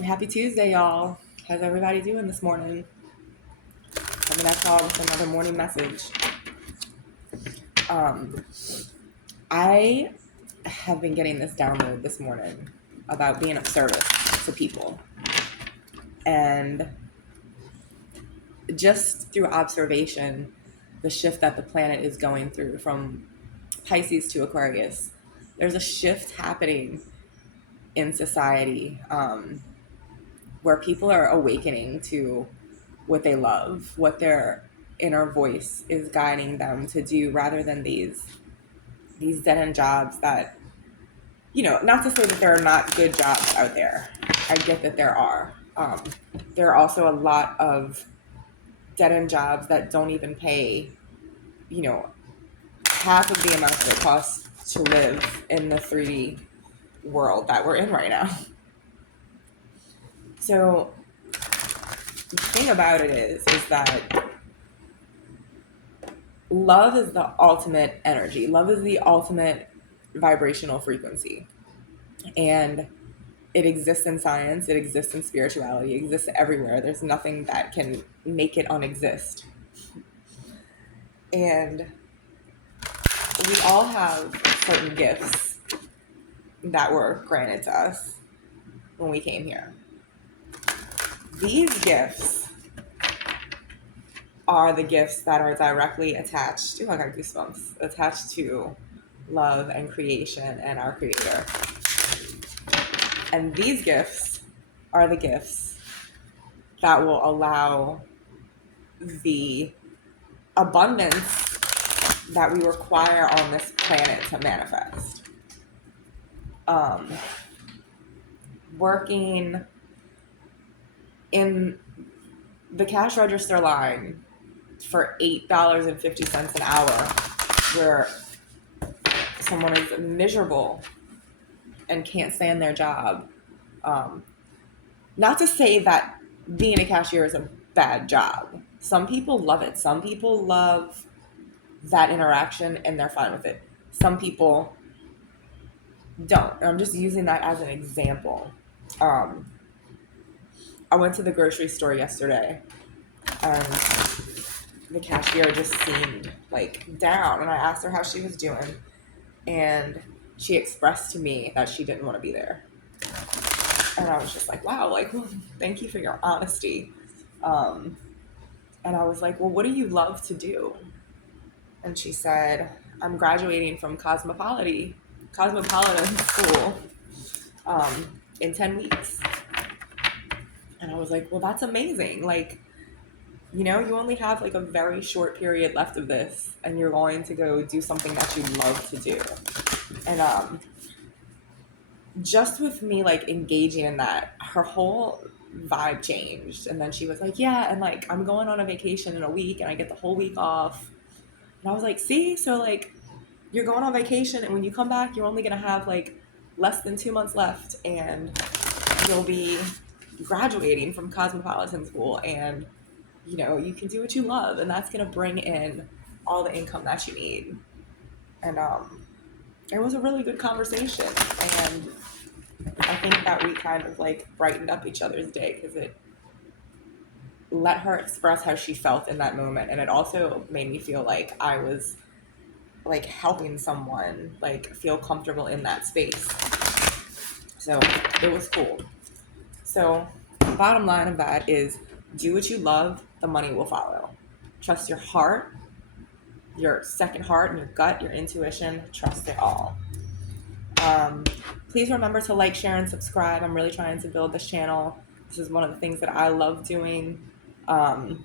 Happy Tuesday, y'all. How's everybody doing this morning? Coming at y'all with another morning message. Um, I have been getting this download this morning about being of service to people. And just through observation, the shift that the planet is going through from Pisces to Aquarius, there's a shift happening in society where people are awakening to what they love, what their inner voice is guiding them to do, rather than these dead end jobs that, not to say that there are not good jobs out there. I get that there are. There are also a lot of dead end jobs that don't even pay, you know, half of the amount that it costs to live in the 3D world that we're in right now. So the thing about it is that love is the ultimate energy. Love is the ultimate vibrational frequency. And it exists in science, it exists in spirituality, it exists everywhere. There's nothing that can make it unexist. And we all have certain gifts that were granted to us when we came here. These gifts are the gifts that are directly attached to, I got goosebumps, attached to love and creation and our creator. And these gifts are the gifts that will allow the abundance that we require on this planet to manifest. Working in the cash register line for $8.50 an hour, where someone is miserable and can't stand their job. Not to say that being a cashier is a bad job. Some people love it. Some people love that interaction and they're fine with it. Some people don't. And I'm just using that as an example. I went to the grocery store yesterday and the cashier just seemed like down, and I asked her how she was doing, and she expressed to me that she didn't want to be there. And I was just like, wow, like, well, thank you for your honesty. And I was like, well, what do you love to do? And she said, I'm graduating from Cosmopolitan School in 10 weeks. And I was like, well, that's amazing. Like, you only have like a very short period left of this, and you're going to go do something that you love to do. And just with me like engaging in that, her whole vibe changed. And then she was like, yeah, and like I'm going on a vacation in a week and I get the whole week off. And I was like, see, so like you're going on vacation, and when you come back, you're only gonna have like less than 2 months left, and you'll be graduating from Cosmopolitan School, and you can do what you love, and that's gonna bring in all the income that you need. And it was a really good conversation, and I think that we kind of like brightened up each other's day because it let her express how she felt in that moment, and it also made me feel like I was like helping someone like feel comfortable in that space. So it was cool. So the bottom line of that is, do what you love, the money will follow. Trust your heart, your second heart, and your gut, your intuition. Trust it all. Please remember to like, share, and subscribe. I'm really trying to build this channel. This is one of the things that I love doing. The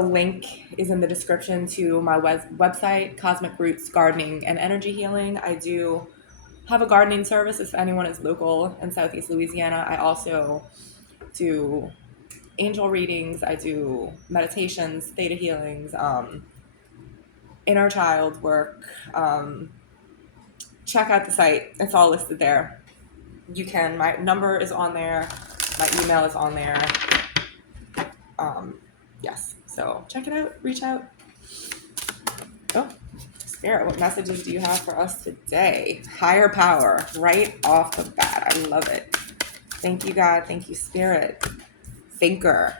link is in the description to my website, Cosmic Roots Gardening and Energy Healing. I do have a gardening service if anyone is local in Southeast Louisiana. I also do angel readings. I do meditations, theta healings, inner child work. Check out the site. It's all listed there. You can. My number is on there. My email is on there. Yes. So check it out. Reach out. Oh, Spirit, what messages do you have for us today? Higher power, right off the bat. I love it. Thank you, God. Thank you, Spirit. Thinker.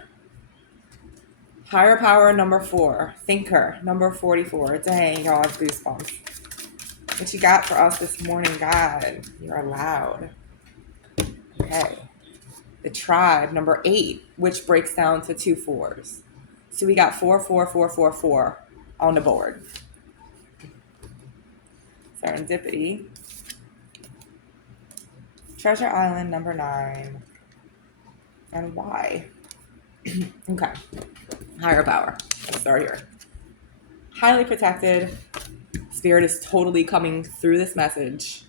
Higher power, number 4. Thinker, number 44. Dang, y'all have goosebumps. What you got for us this morning, God? You're allowed. Okay. The tribe, number 8, which breaks down to 2 4s. So we got 4, 4, 4, 4, 4 on the board. Serendipity. Treasure Island, number 9. And why? Okay. Higher power. Let's start here. Highly protected. Spirit is totally coming through this message.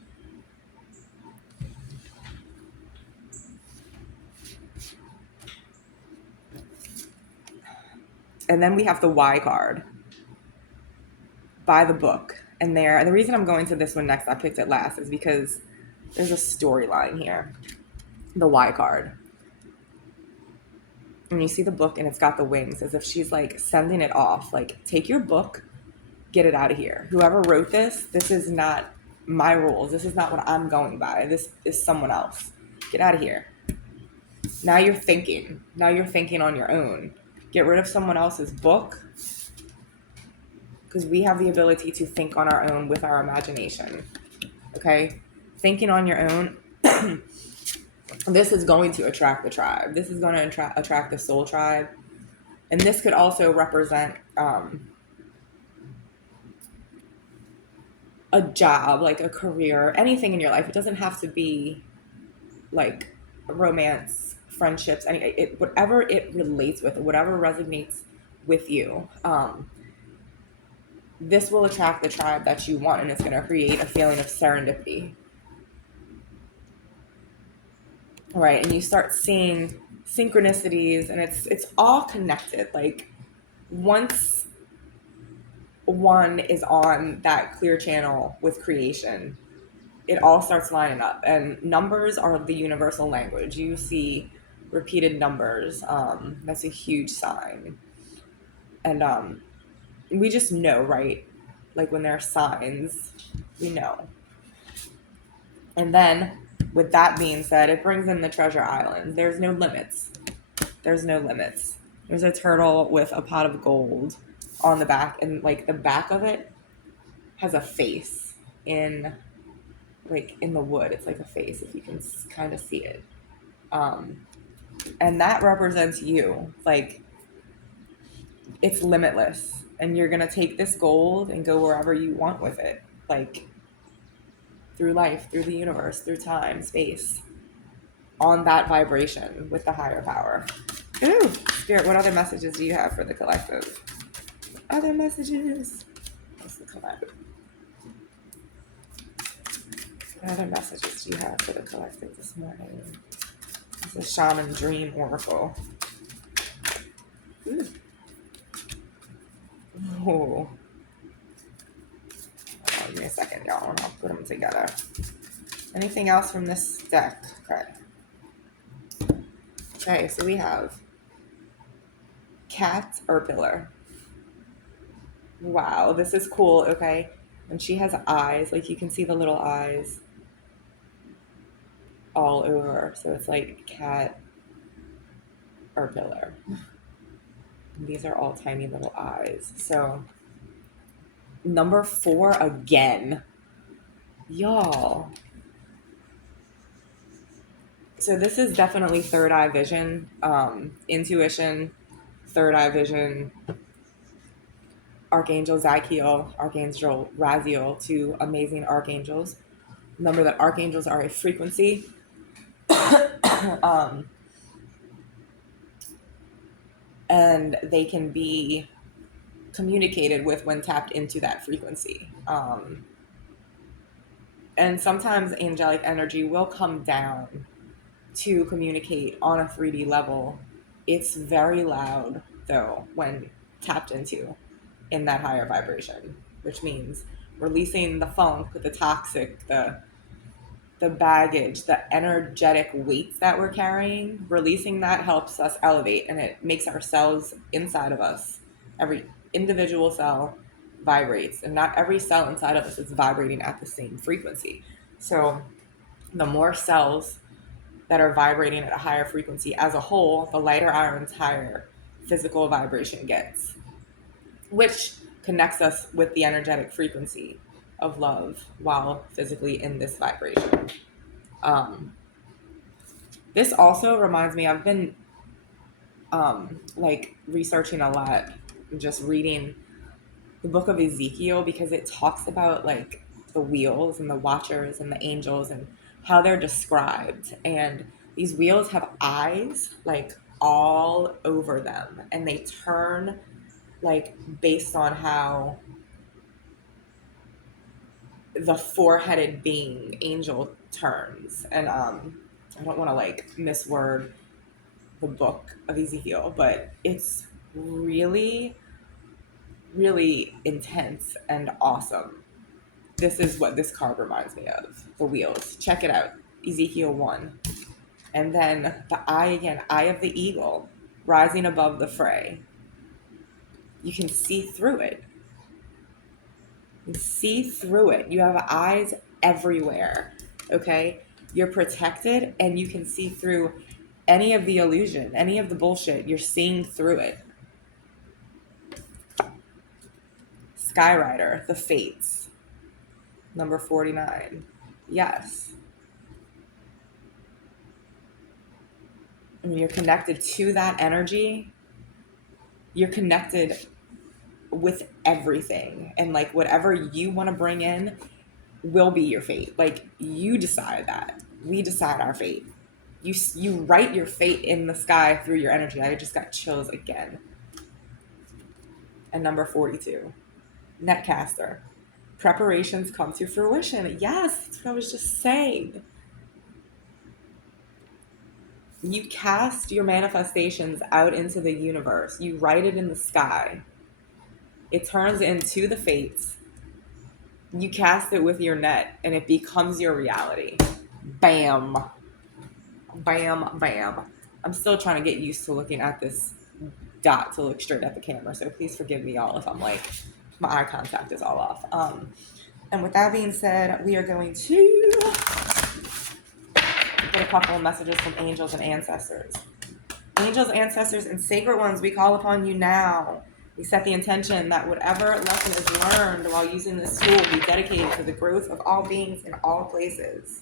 And then we have the Y card. By the book. And the reason I'm going to this one next, I picked it last, is because there's a storyline here. The Y card. And you see the book and it's got the wings, as if she's like sending it off. Like, take your book, get it out of here. Whoever wrote this is not my rules. This is not what I'm going by. This is someone else. Get out of here. Now you're thinking. Now you're thinking on your own. Get rid of someone else's book, because we have the ability to think on our own with our imagination. Okay? Thinking on your own. This is going to attract the tribe. This is going to attract the soul tribe. And this could also represent a job, like a career, anything in your life. It doesn't have to be like romance, friendships, whatever it relates with, whatever resonates with you. This will attract the tribe that you want, and it's going to create a feeling of serendipity. Right, and you start seeing synchronicities, and it's all connected. Like, once one is on that clear channel with creation, it all starts lining up. And numbers are the universal language. You see repeated numbers. That's a huge sign. And we just know, right? Like, when there are signs, we know. And then, with that being said, it brings in the treasure island. There's no limits. There's no limits. There's a turtle with a pot of gold on the back, and like the back of it has a face in the wood. It's like a face, if you can kind of see it. And that represents you. Like, it's limitless, and you're gonna take this gold and go wherever you want with it. Like, through life, through the universe, through time, space, on that vibration with the higher power. Ooh, Spirit, what other messages do you have for the collective? Other messages. What's the collective? What other messages do you have for the collective this morning? This is Shaman Dream Oracle. Ooh. Oh. Give me a second, y'all, and I'll put them together. Anything else from this deck? Okay, so we have Cat or Pillar. Wow, this is cool, okay? And she has eyes, like you can see the little eyes all over. So it's like cat or pillar. And these are all tiny little eyes. So number 4 again. Y'all. So this is definitely third eye vision, intuition, third eye vision, Archangel Zachiel, Archangel Raziel, 2 amazing archangels. Remember that archangels are a frequency. And they can be communicated with when tapped into that frequency. And sometimes angelic energy will come down to communicate on a 3D level. It's very loud, though, when tapped into in that higher vibration, which means releasing the funk, the toxic, the baggage, the energetic weights that we're carrying. Releasing that helps us elevate, and it makes our cells inside of us, every individual cell vibrates, and not every cell inside of us is vibrating at the same frequency. So the more cells that are vibrating at a higher frequency. As a whole, the lighter our entire physical vibration gets, which connects us with the energetic frequency of love while physically in this vibration. This also reminds me, I've been like researching a lot, just reading the book of Ezekiel, because it talks about like the wheels and the watchers and the angels and how they're described. And these wheels have eyes like all over them, and they turn like based on how the four-headed being angel turns. And I don't want to like misword the book of Ezekiel, but it's really, really intense and awesome. This is what this card reminds me of, the wheels. Check it out, Ezekiel 1. And then the eye again, eye of the eagle, rising above the fray. You can see through it. You can see through it. You have eyes everywhere, okay? You're protected, and you can see through any of the illusion, any of the bullshit. You're seeing through it. Skyrider, the Fates, number 49. Yes. When you're connected to that energy, you're connected with everything. And like whatever you want to bring in will be your fate. Like you decide that. We decide our fate. You write your fate in the sky through your energy. I just got chills again. And number 42, Netcaster. Preparations come to fruition. Yes, that's what I was just saying. You cast your manifestations out into the universe. You write it in the sky. It turns into the fates. You cast it with your net, and it becomes your reality. Bam. Bam, bam. I'm still trying to get used to looking at this dot to look straight at the camera, so please forgive me all if I'm like, my eye contact is all off. And with that being said, we are going to get a couple of messages from angels and ancestors. Angels, ancestors, and sacred ones, we call upon you now. We set the intention that whatever lesson is learned while using this tool be dedicated to the growth of all beings in all places.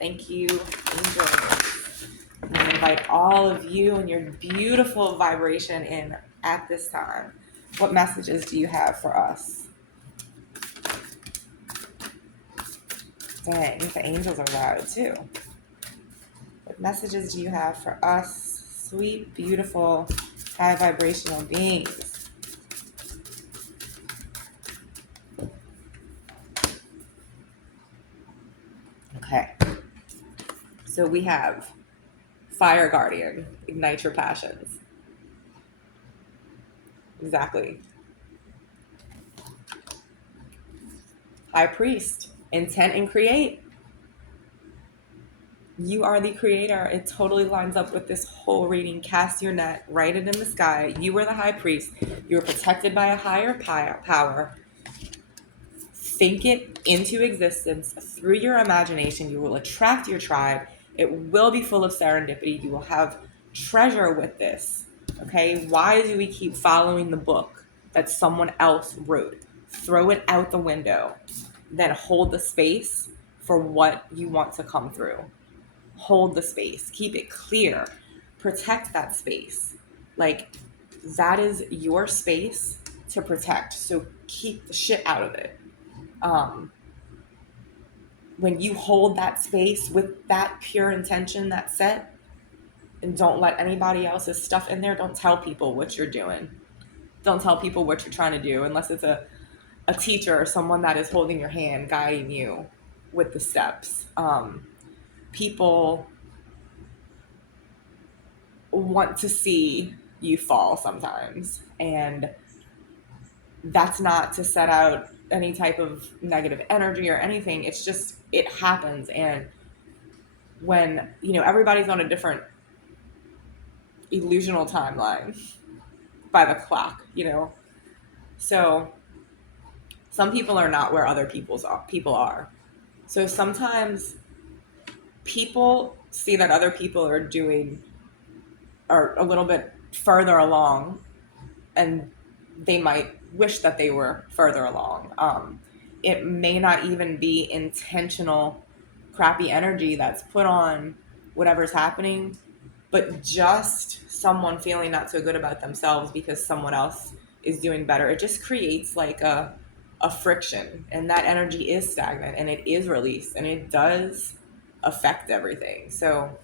Thank you, angels. And I invite all of you and your beautiful vibration in at this time. What messages do you have for us? Dang, the angels are loud too. What messages do you have for us, sweet, beautiful, high vibrational beings? Okay. So we have Fire Guardian, ignite your passions. Exactly. High Priest, intent and create. You are the creator. It totally lines up with this whole reading. Cast your net, write it in the sky. You are the high priest. You're protected by a higher power. Think it into existence through your imagination. You will attract your tribe. It will be full of serendipity. You will have treasure with this. Okay? Why do we keep following the book that someone else wrote? Throw it out the window. Then hold the space for what you want to come through. Hold the space. Keep it clear. Protect that space. Like, that is your space to protect. So keep the shit out of it. When you hold that space with that pure intention, that set, and don't let anybody else's stuff in there, don't tell people what you're doing. Don't tell people what you're trying to do unless it's a teacher or someone that is holding your hand, guiding you with the steps. People want to see you fall sometimes, and that's not to set out any type of negative energy or anything. It's just, it happens. And when, everybody's on a different illusional timeline by the clock, so some people are not where other people are. So sometimes people see that other people are a little bit further along, and they might wish that they were further along. It may not even be intentional crappy energy that's put on whatever's happening, but just someone feeling not so good about themselves because someone else is doing better. It just creates like a friction, and that energy is stagnant and it is released and it does affect everything. So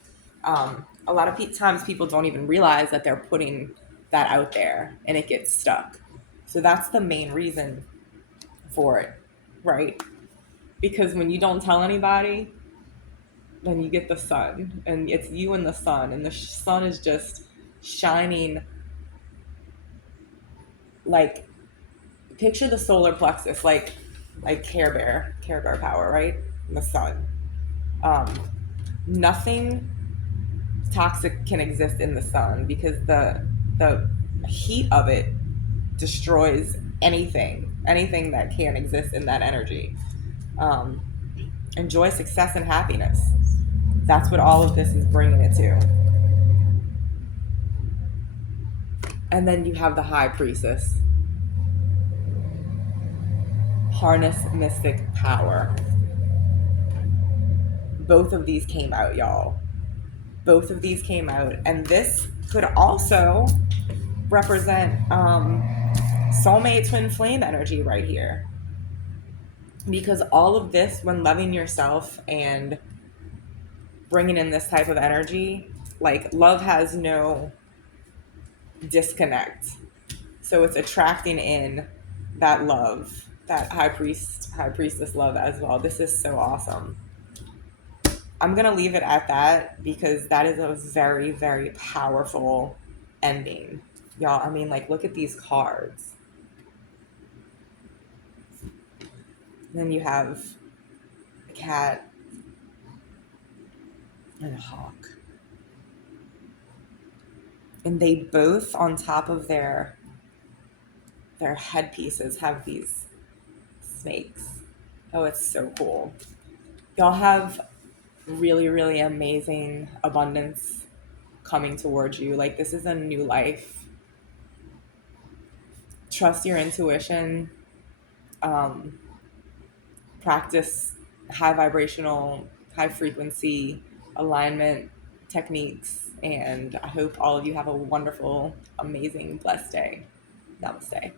a lot of times people don't even realize that they're putting that out there and it gets stuck. So that's the main reason for it, right? Because when you don't tell anybody, then you get the sun, and it's you and the sun, and the sun is just shining. Like, picture the solar plexus, like Care Bear power, right? And the sun. Um, Nothing toxic can exist in the sun because the heat of it destroys anything that can exist in that energy. Um, Enjoy success and happiness. That's what all of this is bringing it to. And then you have the High Priestess. Harness mystic power. Both of these came out, y'all. Both of these came out. And this could also represent soulmate twin flame energy right here. Because all of this, when loving yourself and bringing in this type of energy, like, love has no disconnect. So it's attracting in that love, that high priestess love as well. This is so awesome. I'm gonna leave it at that because that is a very, very powerful ending, y'all. I mean, like, look at these cards. And then you have a cat and a hawk, and they both, on top of their headpieces, have these snakes. Oh, it's so cool. Y'all have really, really amazing abundance coming towards you. Like, this is a new life. Trust your intuition. Um, Practice high vibrational, high frequency alignment techniques. And I hope all of you have a wonderful, amazing, blessed day. Namaste.